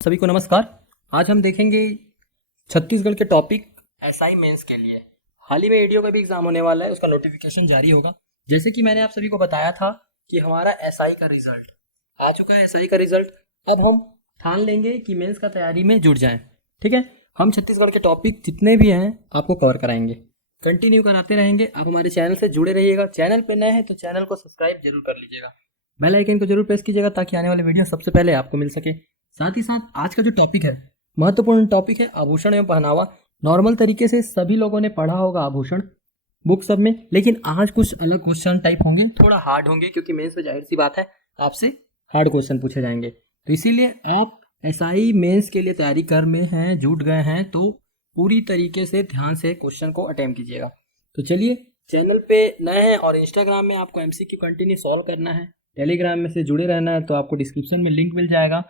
सभी को नमस्कार। आज हम देखेंगे छत्तीसगढ़ के टॉपिक एसआई मेंस के लिए। हाल ही में एडीओ का भी एग्जाम होने वाला है, उसका नोटिफिकेशन जारी होगा। जैसे कि मैंने आप सभी को बताया था कि हमारा एसआई का रिजल्ट आ चुका है। एसआई का रिजल्ट अब हम ठान लेंगे कि मेंस का तैयारी में जुट जाएं। ठीक है, हम छत्तीसगढ़ के टॉपिक जितने भी हैं आपको कवर कराएंगे, कंटिन्यू कराते रहेंगे। आप हमारे चैनल से जुड़े रहिएगा। चैनल पे नए हैं तो चैनल को सब्सक्राइब जरूर कर लीजिएगा, बेल आइकन को जरूर प्रेस कीजिएगा ताकि आने वाले वीडियो सबसे पहले आपको मिल सके। साथ ही साथ आज का जो टॉपिक है, महत्वपूर्ण टॉपिक है आभूषण एवं पहनावा। नॉर्मल तरीके से सभी लोगों ने पढ़ा होगा आभूषण बुक सब में, लेकिन आज कुछ अलग क्वेश्चन टाइप होंगे, थोड़ा हार्ड होंगे, क्योंकि मेंस में जाहिर सी बात है आपसे हार्ड क्वेश्चन पूछे जाएंगे। तो इसीलिए आप एसआई मेंस के लिए तैयारी कर में हैं, जुट गए हैं, तो पूरी तरीके से ध्यान से क्वेश्चन को अटेम्प्ट कीजिएगा। तो चलिए, चैनल पे नए हैं और इंस्टाग्राम में आपको एमसीक्यू कंटिन्यू सॉल्व करना है, टेलीग्राम में से जुड़े रहना है, तो आपको डिस्क्रिप्शन में लिंक मिल जाएगा।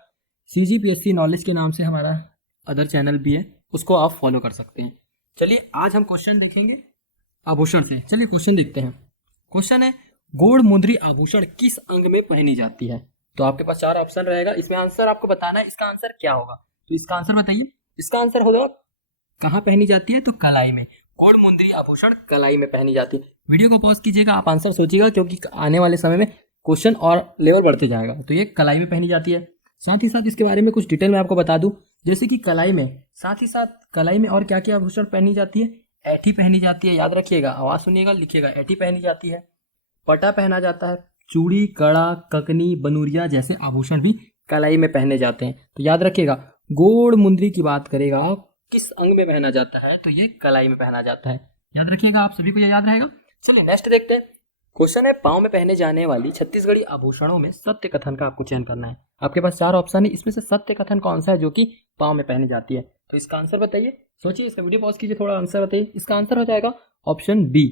CGPSC नॉलेज के नाम से हमारा अदर चैनल भी है, उसको आप फॉलो कर सकते हैं। चलिए, आज हम क्वेश्चन देखेंगे आभूषण से। चलिए क्वेश्चन देखते हैं। क्वेश्चन है, गौड़ मुद्री आभूषण किस अंग में पहनी जाती है? तो आपके पास 4 ऑप्शन रहेगा, इसमें आंसर आपको बताना है। इसका आंसर क्या होगा? तो इसका आंसर बताइए। इसका आंसर होगा कहाँ पहनी जाती है? तो कलाई में। गौड़ मुद्री आभूषण कलाई में पहनी जाती है। वीडियो को पॉज कीजिएगा, आप आंसर सोचिएगा, क्योंकि आने वाले समय में क्वेश्चन और लेवल बढ़ते जाएगा। तो ये कलाई में पहनी जाती है। साथ ही साथ इसके बारे में कुछ डिटेल में आपको बता दूं, जैसे कि कलाई में, साथ ही साथ कलाई में और क्या क्या आभूषण पहनी जाती है? ऐठी पहनी जाती है, याद रखिएगा, आवाज सुनिएगा, लिखिएगा। ऐठी पहनी जाती है, पटा पहना जाता है, चूड़ी, कड़ा, ककनी, बनूरिया जैसे आभूषण भी कलाई में पहने जाते हैं। तो याद रखिएगा, गौड़ मुंदरी की बात करेगा किस अंग में पहना जाता है, तो ये कलाई में पहना जाता है। याद रखिएगा, आप सभी को याद रहेगा। चलिए नेक्स्ट देखते हैं। क्वेश्चन है, पांव में पहने जाने वाली छत्तीसगढ़ी आभूषणों में सत्य कथन का आपको चयन करना है। आपके पास 4 ऑप्शन है, इसमें से सत्य कथन कौन सा है जो कि पांव में पहनी जाती है? तो इसका आंसर बताइए। सोचिए, इसका वीडियो पॉज कीजिए, थोड़ा आंसर बताइए। इसका आंसर हो जाएगा ऑप्शन बी,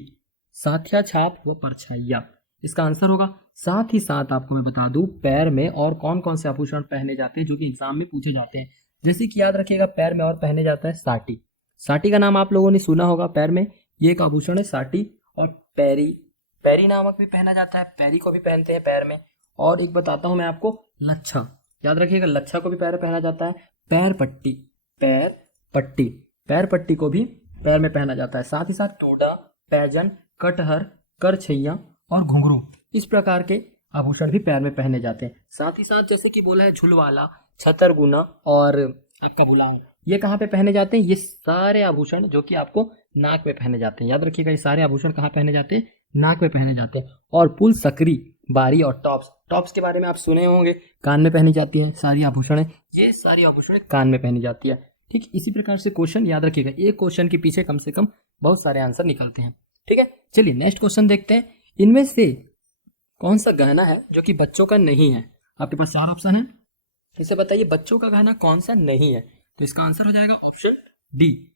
साथिया छाप व परछाइया। इसका आंसर होगा। साथ ही साथ आपको मैं बता दूं, पैर में और कौन कौन से आभूषण पहने जाते हैं जो कि एग्जाम में पूछे जाते हैं। जैसे कि याद रखिएगा, पैर में और पहने जाता है साटी। साटी का नाम आप लोगों ने सुना होगा। पैर में ये एक आभूषण है साटी। और पैरी, पैरी नामक भी पहना जाता है, पैरी को भी पहनते हैं पैर में। और एक बताता हूं मैं आपको, लच्छा। याद रखिएगा, लच्छा को भी पैर में पहना जाता है। पैर पट्टी, पैर पट्टी, पैर पट्टी को भी पैर में पहना जाता है। साथ ही साथ टोडा, पैजन, कटहर, करछैया और घुंघरू, इस प्रकार के आभूषण भी पैर में पहने जाते हैं। साथ ही साथ जैसे कि बोला है झुलवाला, छतरगुना और आपका बुलांग, ये कहाँ पे पहने जाते हैं? ये सारे आभूषण जो कि आपको नाक में पहने जाते हैं। याद रखिएगा, ये सारे आभूषण कहाँ पहने जाते हैं? नाक में पहने जाते हैं। और पुल, सकरी, बारी और टॉप्स, टॉप्स के बारे में आप सुने होंगे, कान में पहनी जाती है सारी आभूषण। ये सारी आभूषण कान में पहनी जाती है। ठीक, इसी प्रकार से क्वेश्चन याद रखिएगा, एक क्वेश्चन के पीछे कम से कम बहुत सारे आंसर निकलते हैं। ठीक है, चलिए नेक्स्ट क्वेश्चन देखते हैं। इनमें से कौन सा गहना है जो कि बच्चों का नहीं है? आपके पास 4 ऑप्शन है, इसे बताइए बच्चों का गहना कौन सा नहीं है? तो इसका आंसर हो जाएगा ऑप्शन डी,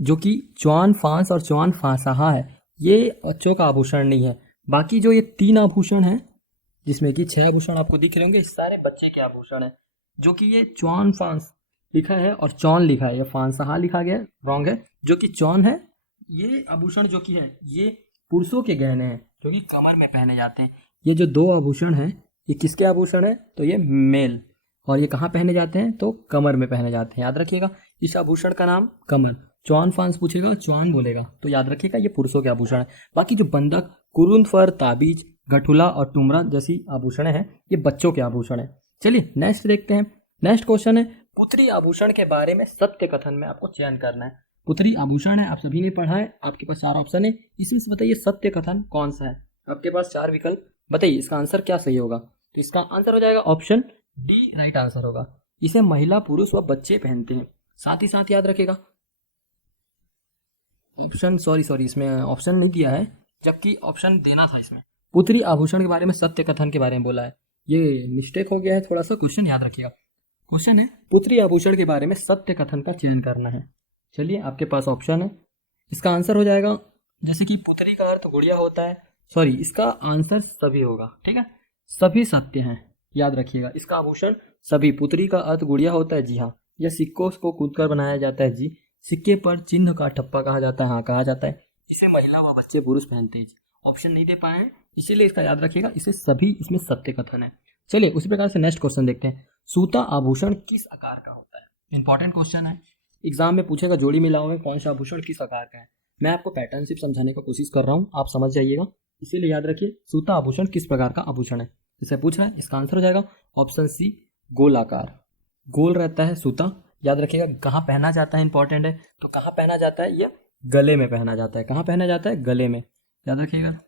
जो कि च्वान फांस और च्वान फांसाहा है। ये बच्चों का आभूषण नहीं है। बाकी जो ये 3 आभूषण हैं, जिसमें कि 6 आभूषण आपको दिख रहे होंगे, सारे बच्चे के आभूषण हैं। जो कि ये च्वान फांस लिखा है और चौन लिखा है, ये फांसाहा लिखा गया रॉन्ग है। जो कि चौन है, ये आभूषण जो कि है ये पुरुषों के गहने हैं जो कि कमर में पहने जाते हैं। ये जो 2 आभूषण हैं, ये किसके आभूषण है? तो ये मेल। और ये कहाँ पहने जाते हैं? तो कमर में पहने जाते हैं। याद रखिएगा, इस आभूषण का नाम कमर। चौन फांस पूछेगा, चौन बोलेगा, तो याद रखिएगा ये पुरुषों के आभूषण है। बाकी जो बंधक, कुरुंद फर, ताबीज, गठुला और टुमरा जैसी आभूषण है, ये बच्चों के आभूषण है। चलिए नेक्स्ट देखते हैं। नेक्स्ट क्वेश्चन है, पुत्री आभूषण के बारे में सत्य कथन में आपको चयन करना है। पुत्री आभूषण है, आप सभी ने पढ़ा है, आपके पास 4 ऑप्शन है, इसमें से बताइए सत्य कथन कौन सा है? आपके पास 4 विकल्प, बताइए इसका आंसर क्या सही होगा? तो इसका आंसर हो जाएगा ऑप्शन डी, राइट आंसर होगा। इसे महिला, पुरुष व बच्चे पहनते हैं। साथ ही साथ याद रखेगा, ऑप्शन सॉरी इसमें ऑप्शन नहीं दिया है, जबकि ऑप्शन देना था इसमें। पुत्री आभूषण के बारे में सत्य कथन के बारे में बोला है, ये मिस्टेक हो गया है थोड़ा सा। क्वेश्चन याद रखिएगा, क्वेश्चन है पुत्री आभूषण के बारे में सत्य कथन का चयन करना है। चलिए, आपके पास ऑप्शन है, इसका आंसर हो जाएगा, जैसे कि पुत्री का अर्थ गुड़िया होता है, सॉरी इसका आंसर सभी होगा। ठीक है, सभी सत्य हैं, याद रखिएगा। इसका आभूषण सभी, पुत्री का अर्थ गुड़िया होता है, जी हाँ। यह सिक्कों को कूदकर बनाया जाता है, जी। सिक्के पर चिन्ह का ठप्पा कहा जाता है, हाँ कहा जाता है। इसे महिला व बच्चे पुरुष पहनते हैं। ऑप्शन नहीं दे पाए हैं, इसीलिए इसका याद रखिएगा, इसे सभी, इसमें सत्य कथन है। चलिए उसी प्रकार से नेक्स्ट क्वेश्चन देखते हैं। सूता आभूषण किस आकार का होता है? इंपॉर्टेंट क्वेश्चन है, एग्जाम में पूछेगा जोड़ी मिलाओ में कौन सा आभूषण किस आकार का है। मैं आपको पैटर्न सिर्फ समझाने की कोशिश कर रहा हूँ, आप समझ जाइएगा, इसीलिए याद रखिए सूता आभूषण किस प्रकार का आभूषण है। इसे पूछ रहा है, इसका आंसर हो जाएगा ऑप्शन सी, गोल आकार। गोल रहता है सूता, याद रखिएगा। कहाँ पहना जाता है इंपॉर्टेंट है, तो कहाँ पहना जाता है, ये गले में पहना जाता है। कहाँ पहना जाता है? गले में, याद रखिएगा,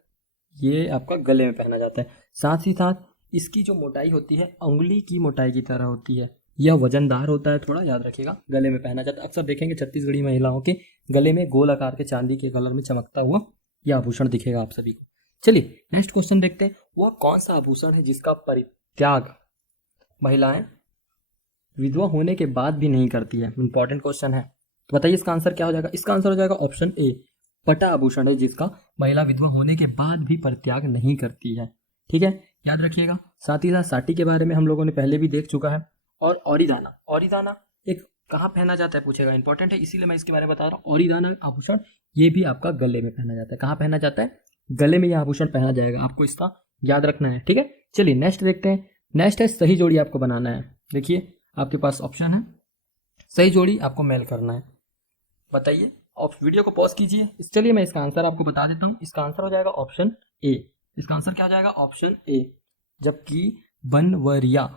ये आपका गले में पहना जाता है। साथ ही साथ इसकी जो मोटाई होती है उंगली की मोटाई की तरह होती है, यह वजनदार होता है थोड़ा, याद रखिएगा। गले में पहना जाता है, अक्सर देखेंगे छत्तीसगढ़ी महिलाओं के गले में गोल आकार के चांदी के कलर में चमकता हुआ यह आभूषण दिखेगा आप सभी को। चलिए नेक्स्ट क्वेश्चन देखते हैं, वह कौन सा आभूषण है जिसका परित्याग महिलाएं विधवा होने के बाद भी नहीं करती है? इंपॉर्टेंट क्वेश्चन है, तो बताइए इसका आंसर क्या हो जाएगा? इसका आंसर हो जाएगा ऑप्शन ए, पटा आभूषण है जिसका महिला विधवा होने के बाद भी परित्याग नहीं करती है। ठीक है, याद रखिएगा। साथ ही साथ साटी के बारे में हम लोगों ने पहले भी देख चुका है। और औरीदाना, औरीदाना एक कहाँ पहना जाता है पूछेगा, इंपॉर्टेंट है इसीलिए मैं इसके बारे में बता रहा हूँ। औरीदाना आभूषण ये भी आपका गले में पहना जाता है। कहाँ पहना जाता है? गले में यह आभूषण पहना जाएगा, आपको इसका याद रखना है। ठीक है, चलिए नेक्स्ट देखते हैं। नेक्स्ट है सही जोड़ी आपको बनाना है। देखिए आपके पास ऑप्शन है, सही जोड़ी आपको मेल करना है। बताइए, और वीडियो को पॉज कीजिए। चलिए मैं इसका आंसर आपको बता देता हूँ। इसका आंसर हो जाएगा ऑप्शन ए। इसका आंसर क्या हो जाएगा? Option A. जबकि बनवरिया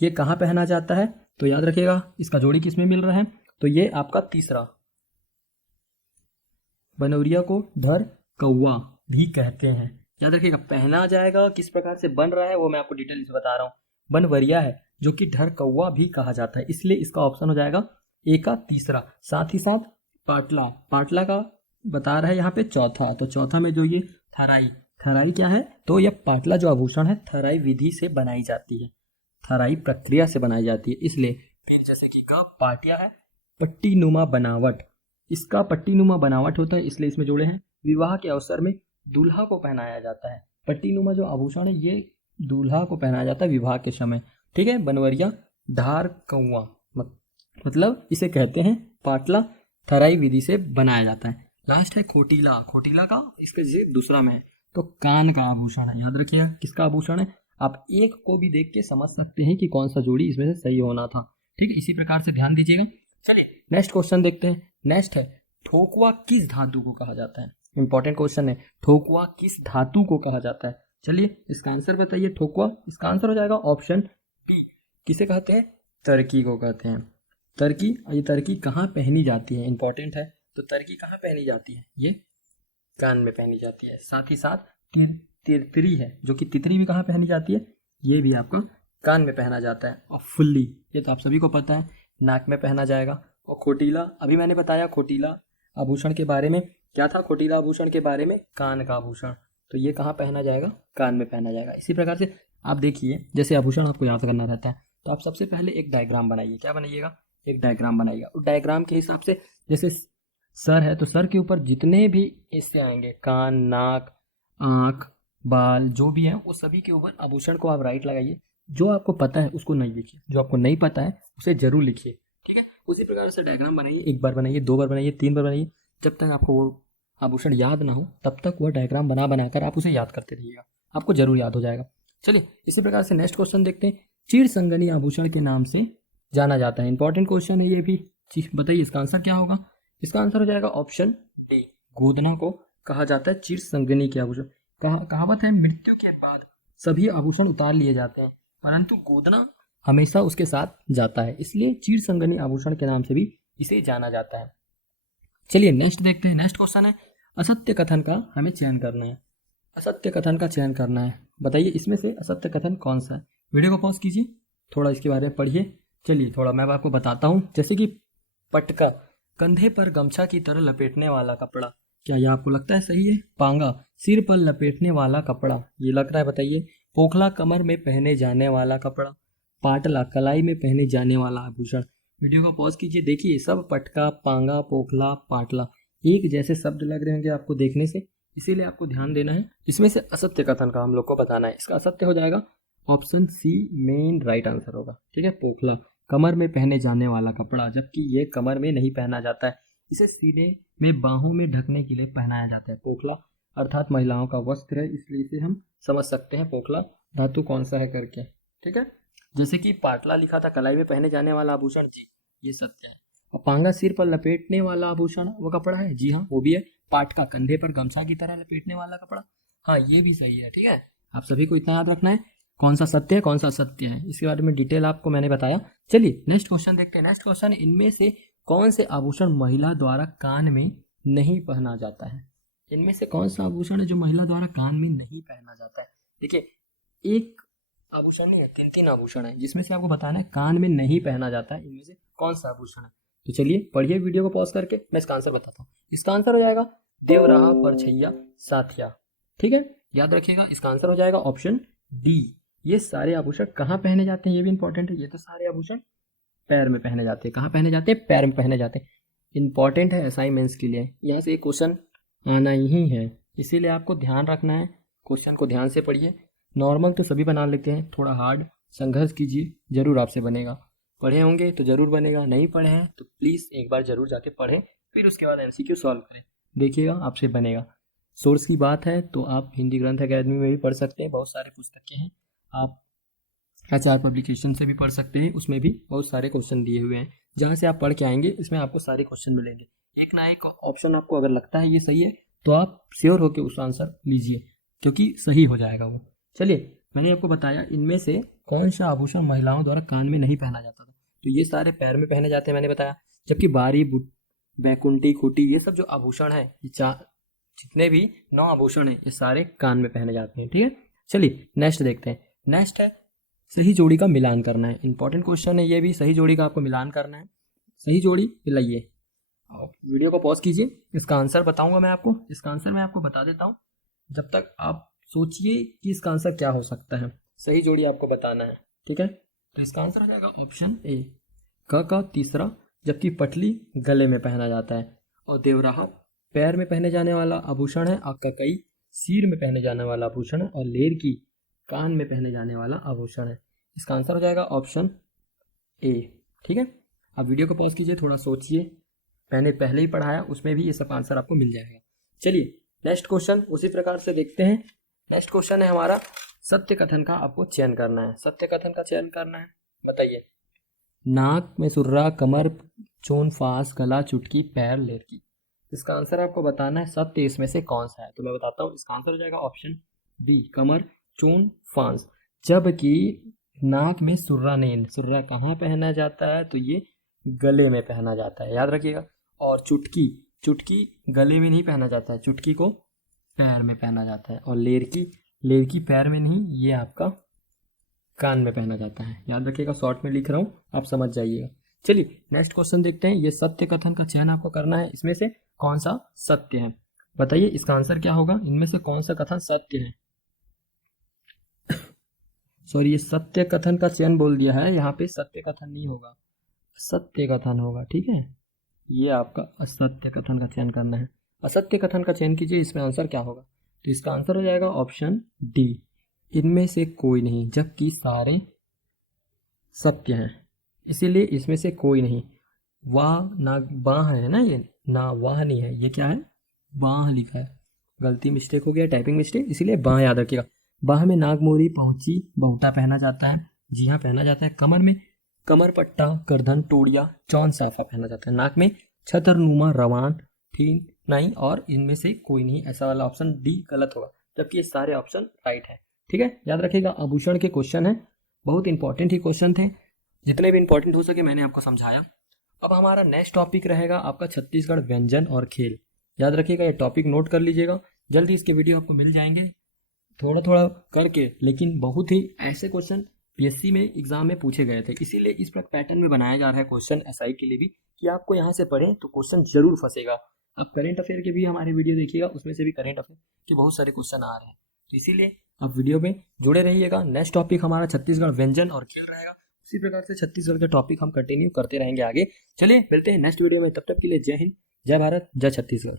ये कहाँ पहना जाता है, तो याद रखिएगा इसका जोड़ी किसमें मिल रहा है, तो ये आपका तीसरा, बनवरिया को धर कौवा भी कहते हैं। याद रखिएगा, पहना जाएगा किस प्रकार से बन रहा है वो मैं आपको डिटेल से बता रहा हूँ। बनवरिया है जो कि ढर कौवा भी कहा जाता है, इसलिए इसका ऑप्शन हो जाएगा ए का तीसरा। साथ ही साथ पाटला, पाटला का बता रहा है यहाँ पे चौथा, तो चौथा में जो ये थराई, थराई क्या है, तो यह पाटला जो आभूषण है थराई विधि से बनाई जाती है, थराई प्रक्रिया से बनाई जाती है, इसलिए। फिर जैसे कि का पाटिया है, पट्टी नुमा बनावट, इसका पट्टी नुमा बनावट होता है इसलिए इसमें जोड़े हैं। विवाह के अवसर में दूल्हा को पहनाया जाता है। पट्टी नुमा जो आभूषण है ये दूल्हा को पहनाया जाता है विवाह के समय। ठीक है, बनवरिया धार कौवा मतलब इसे कहते हैं पाटला, थराई विधि से बनाया जाता है। लास्ट है खोटीला, खोटीला का इसका दूसरा में है, तो कान का आभूषण है। याद रखिएगा किसका आभूषण है, आप एक को भी देख के समझ सकते हैं कि कौन सा जोड़ी इसमें से सही होना था। ठीक है, इसी प्रकार से ध्यान दीजिएगा। चलिए नेक्स्ट क्वेश्चन देखते हैं। नेक्स्ट है ठोकुआ किस धातु को कहा जाता है? इंपॉर्टेंट क्वेश्चन है, ठोकुआ किस धातु को कहा जाता है? चलिए इसका आंसर बताइए। ठोकुआ, इसका आंसर हो जाएगा ऑप्शन बी। किसे कहते हैं? तर्की को कहते हैं। तर्की, ये तर्की कहाँ पहनी जाती है? इंपॉर्टेंट है, तो तर्की कहाँ पहनी जाती है? ये कान में पहनी जाती है। साथ ही साथ तितरी है, जो कि तितरी भी कहाँ पहनी जाती है, ये भी आपका कान में पहना जाता है। और फुल्ली, ये तो आप सभी को पता है, नाक में पहना जाएगा। और खोटीला, अभी मैंने बताया खोटीला आभूषण के बारे में, क्या था खोटीला आभूषण के बारे में? कान का आभूषण, तो ये कहाँ पहना जाएगा? कान में पहना जाएगा। इसी प्रकार से आप देखिए, जैसे आभूषण आपको याद करना रहता है, तो आप सबसे पहले एक डायग्राम बनाइए। क्या बनाइएगा? एक डायग्राम बनाइएगा। उस डायग्राम के हिसाब से, जैसे सर है तो सर के ऊपर जितने भी हिस्से आएंगे, कान, नाक, आँख, बाल, जो भी है वो सभी के ऊपर आभूषण को आप राइट लगाइए। जो आपको पता है उसको नहीं लिखिए, जो आपको नहीं पता है उसे जरूर लिखिए। ठीक है, उसी प्रकार से डायग्राम बनाइए। एक बार बनाइए, 2 बार बनाइए, 3 बार बनाइए, जब तक आपको वो आभूषण याद ना हो तब तक वह डायग्राम बनाकर आप उसे याद करते रहिएगा, आपको जरूर याद हो जाएगा। चलिए इसी प्रकार से नेक्स्ट क्वेश्चन देखते हैं। चीड़ संगनी आभूषण के नाम से जाना जाता है। इंपॉर्टेंट क्वेश्चन है ये भी, बताइए इसका आंसर क्या होगा? इसका आंसर हो जाएगा ऑप्शन डी। गोदना को कहा जाता है चीड़ संगनी के आभूषण। कहावत है, मृत्यु के बाद सभी आभूषण उतार लिए जाते हैं परंतु गोदना हमेशा उसके साथ जाता है, इसलिए चीड़ संगनी आभूषण के नाम से भी इसे जाना जाता है। चलिए नेक्स्ट देखते हैं। नेक्स्ट क्वेश्चन है, असत्य कथन का हमें चयन करना है। असत्य कथन का चयन करना है, बताइए इसमें से असत्य कथन कौन सा है? वीडियो को पॉज कीजिए, थोड़ा इसके बारे में पढ़िए। चलिए थोड़ा मैं आपको बताता हूँ। जैसे कि पटका, कंधे पर गमछा की तरह लपेटने वाला कपड़ा, क्या यह आपको लगता है सही है? पांगा, सिर पर लपेटने वाला कपड़ा, ये लग रहा है, बताइए। पोखला, कमर में पहने जाने वाला कपड़ा। पाटला, कलाई में पहने जाने वाला आभूषण। वीडियो को पॉज कीजिए, देखिए सब पटका, पांगा, पोखला, पाटला एक जैसे शब्द लग रहे होंगे आपको देखने से, इसीलिए आपको ध्यान देना है। इसमें से असत्य कथन का हम लोग को बताना है। इसका असत्य हो जाएगा option C, main right answer होगा। ठीक है, पोखला कमर में पहने जाने वाला कपड़ा, जबकि ये कमर में नहीं पहना जाता है, इसे सीने में, बाहों में ढकने के लिए पहनाया जाता है। पोखला अर्थात महिलाओं का वस्त्र है, इसलिए इसे हम समझ सकते हैं पोखला धातु कौन सा है करके। ठीक है, जैसे कि पाटला लिखा था कलाई में पहने जाने वाला आभूषण, जी ये सत्य है। और पांगा सिर पर लपेटने वाला आभूषण वो कपड़ा है, जी हाँ वो भी है। पाटका कंधे पर गमछा की तरह लपेटने वाला कपड़ा, हाँ ये भी सही है। ठीक है, आप सभी को इतना याद रखना है कौन सा सत्य है कौन सा असत्य है, इसके बारे में डिटेल आपको मैंने बताया। चलिए नेक्स्ट क्वेश्चन देखते हैं। नेक्स्ट क्वेश्चन, इनमें से कौन से आभूषण महिला द्वारा कान में नहीं पहना जाता है? इनमें से कौन सा आभूषण है जो महिला द्वारा कान में नहीं पहना जाता है? देखिए एक आभूषण नहीं है, तीन तीन आभूषण है जिसमें से आपको बताना है कान में नहीं पहना जाता है, इनमें से कौन सा आभूषण है। तो चलिए पढ़िए वीडियो को पॉज करके, मैं इसका आंसर बताता हूँ। इसका आंसर हो जाएगा देवराहा, परछैया, साथिया। ठीक है, याद रखिएगा इसका आंसर हो जाएगा ऑप्शन डी। ये सारे आभूषण कहाँ पहने जाते हैं ये भी इंपॉर्टेंट है। ये तो सारे आभूषण पैर में पहने जाते हैं। कहाँ पहने जाते हैं? पैर में पहने जाते हैं। इंपॉर्टेंट है असाइनमेंट्स के लिए, यहाँ से एक क्वेश्चन आना ही है, इसीलिए आपको ध्यान रखना है। क्वेश्चन को ध्यान से पढ़िए। नॉर्मल तो सभी बना लेते हैं, थोड़ा हार्ड संघर्ष कीजिए, जरूर आपसे बनेगा। पढ़े होंगे तो जरूर बनेगा, नहीं पढ़े हैं तो प्लीज़ एक बार जरूर जाके पढ़ें, फिर उसके बाद MCQ सॉल्व करें, देखिएगा आपसे बनेगा। सोर्स की बात है तो आप हिंदी ग्रंथ अकेडमी में भी पढ़ सकते हैं, बहुत सारे पुस्तकें हैं। आप HR पब्लिकेशन से भी पढ़ सकते हैं, उसमें भी बहुत सारे क्वेश्चन दिए हुए हैं। जहाँ से आप पढ़ के आएंगे इसमें आपको सारे क्वेश्चन मिलेंगे। एक ना एक ऑप्शन आपको अगर लगता है ये सही है तो आप श्योर होकर उस आंसर लीजिए, क्योंकि सही हो जाएगा वो। चलिए मैंने आपको बताया इनमें से कौन सा आभूषण महिलाओं द्वारा कान में नहीं पहना जाता था, तो ये सारे पैर में पहने जाते हैं मैंने बताया। जबकि बारी, बैकुंठी, खूटी, ये सब जो आभूषण है, ये जितने भी 9 आभूषण है, ये सारे कान में पहने जाते हैं। ठीक है, चलिए नेक्स्ट देखते हैं। नेक्स्ट है सही जोड़ी का मिलान करना है। इंपॉर्टेंट क्वेश्चन है ये भी, सही जोड़ी का आपको मिलान करना है। सही जोड़ी मिलाइए, वीडियो को पॉज कीजिए, इसका आंसर बताऊंगा मैं आपको। इसका आंसर मैं आपको बता देता हूँ, जब तक आप सोचिए कि इसका आंसर क्या हो सकता है। सही जोड़ी आपको बताना है, ठीक है। तो इसका आंसर हो जाएगा ऑप्शन ए, क का तीसरा। जबकि पटली गले में पहना जाता है, और देवराहा पैर में पहने जाने वाला आभूषण है, और ककई सिर में पहने जाने वाला आभूषण है, और लेर की कान में पहने जाने वाला आभूषण है। इसका आंसर हो जाएगा ऑप्शन ए। ठीक है, आप वीडियो को पॉज कीजिए, थोड़ा सोचिए, मैंने पहले ही पढ़ाया उसमें भी ये सब आंसर आपको मिल जाएगा। चलिए नेक्स्ट क्वेश्चन उसी प्रकार से देखते हैं। नेक्स्ट क्वेश्चन है हमारा सत्य कथन का आपको चयन करना है। सत्य कथन का चयन करना है, बताइए। नाक में सुर्रा, कमर, चोन, फांस, गला, चुटकी, पैर, लेरकी। इसका आंसर आपको बताना है सत्य इसमें से कौन सा है। तो मैं बताता हूँ, इसका आंसर हो जाएगा ऑप्शन डी, कमर, चोन, फांस। जबकि नाक में सुर्रा नहीं, सुर्रा कहाँ पहना जाता है? तो ये गले में पहना जाता है, याद रखिएगा। और चुटकी, चुटकी गले में नहीं पहना जाता है, चुटकी को पैर में पहना जाता है। और लेरकी, लेरकी पैर में नहीं, ये आपका कान में पहना जाता है, याद रखिएगा। शॉर्ट में लिख रहा हूँ, आप समझ जाइएगा। चलिए नेक्स्ट क्वेश्चन देखते हैं। ये सत्य कथन का चयन आपको करना है, इसमें से कौन सा सत्य है, बताइए। इसका आंसर क्या होगा, इनमें से कौन सा कथन सत्य है? सॉरी, ये सत्य कथन का चयन बोल दिया है, यहाँ पे सत्य कथन नहीं होगा, सत्य कथन होगा। ठीक है, ये आपका असत्य कथन का चयन करना है। असत्य कथन का चयन कीजिए, इसमें आंसर क्या होगा? तो इसका आंसर हो जाएगा ऑप्शन डी, इनमें से कोई नहीं, जबकि सारे सत्य हैं, इसीलिए इसमें से कोई नहीं। वाह ना बाह है ना, ये ना वाह नहीं है, ये क्या है? बाह लिखा है, गलती मिस्टेक हो गया, टाइपिंग मिस्टेक, इसीलिए बाह याद रखिएगा। बाह में नागमोरी, पहुंची, बहुटा पहना जाता है, जी हाँ पहना जाता है। कमर में कमर पट्टा, करधन, टोड़िया, चौन साफा पहना जाता है। नाक में छतरनुमा, रवान, ठीन नहीं, और इनमें से कोई नहीं, ऐसा वाला ऑप्शन डी गलत होगा, जबकि ये सारे ऑप्शन राइट है। ठीक है, याद रखिएगा आभूषण के क्वेश्चन है, बहुत इंपॉर्टेंट ही क्वेश्चन थे, जितने भी इंपॉर्टेंट हो सके मैंने आपको समझाया। अब हमारा नेक्स्ट टॉपिक रहेगा आपका छत्तीसगढ़ व्यंजन और खेल। याद रखिएगा, ये टॉपिक नोट कर लीजिएगा, जल्दी इसके वीडियो आपको मिल जाएंगे थोड़ा थोड़ा करके, लेकिन बहुत ही ऐसे क्वेश्चन PSC में एग्जाम में पूछे गए थे, इसीलिए इस पैटर्न में बनाया जा रहा है क्वेश्चन SI के लिए भी, कि आपको यहाँ से पढ़ें तो क्वेश्चन जरूर फंसेगा। अब करेंट अफेयर के भी हमारे वीडियो देखिएगा, उसमें से भी करेंट अफेयर के बहुत सारे क्वेश्चन आ रहे हैं, तो इसीलिए आप वीडियो में जुड़े रहिएगा। नेक्स्ट टॉपिक हमारा छत्तीसगढ़ व्यंजन और खेल रहेगा, उसी प्रकार से छत्तीसगढ़ के टॉपिक हम कंटिन्यू करते रहेंगे आगे। चलिए मिलते हैं नेक्स्ट वीडियो में, तब तक के लिए जय हिंद, जय भारत, जय छत्तीसगढ़।